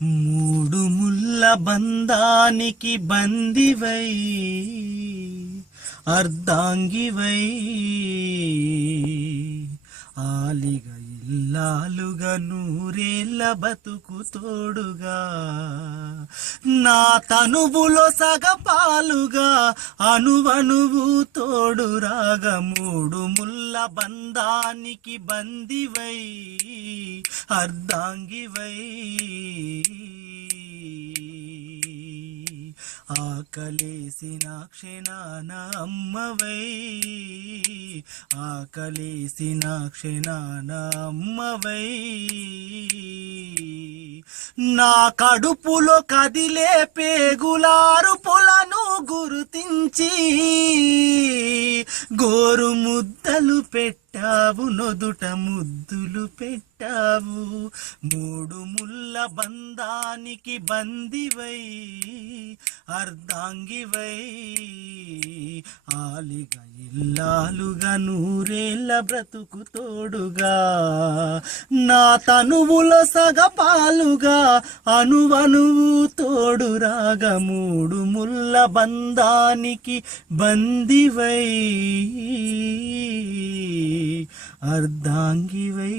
మూడు ముల్ల బంధానికి బందివై అర్ధాంగివై ఆలిగ ఇల్లాలుగా నూరేళ్ళ బతుకు తోడుగా నా తనువులో సగపాలుగా అణువణువు తోడు రాగ మూడు ముల్ల బంధానికి బందివై అర్ధాంగివై ఆకలేసిన క్షణాన అమ్మవై ఆకలేసిన క్షణాన అమ్మవై నా కడుపులో కదిలే పేగులారుపులను గుర్తించి గోరు ముద్దలు పెట్టావు నొదుట ముద్దులు పెట్టావు మూడు ముల్ల బంధానికి బందివై అర్ధాంగివై ఆలిగా ఇల్లాలుగా నూరేళ్ళ బ్రతుకు తోడుగా నా తనువులో సగపాలుగా అణువణువు తోడు రాగా మూడు ముల్ల బంధానికి బందివై అర్ధాంగివై